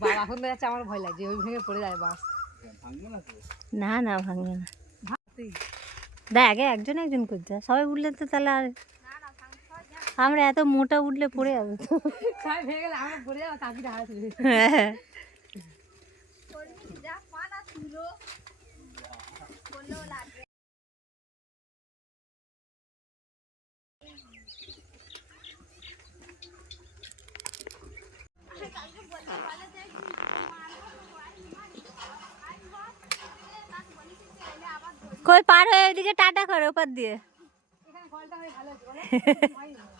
বাবা এখন যাচ্ছে, আমার ভয় লাগছে ওই ভেঙে পড়ে যায় বাস। না না ভাঙবে না, দেখ একজন একজন করছে, সবাই উঠলে তো তাহলে আর আমরা এত মোটা উঠলে পড়ে যাবে তো। সবাই ভেঙে গেলে আমরা পড়ে যাবো, চাবিটা হারাতে দেবে। হ্যাঁ কই পার হয়ে ওইদিকে টাটা করো ওপার দিয়ে। এখানে কলটা হয়ে ভালো হচ্ছে বলো?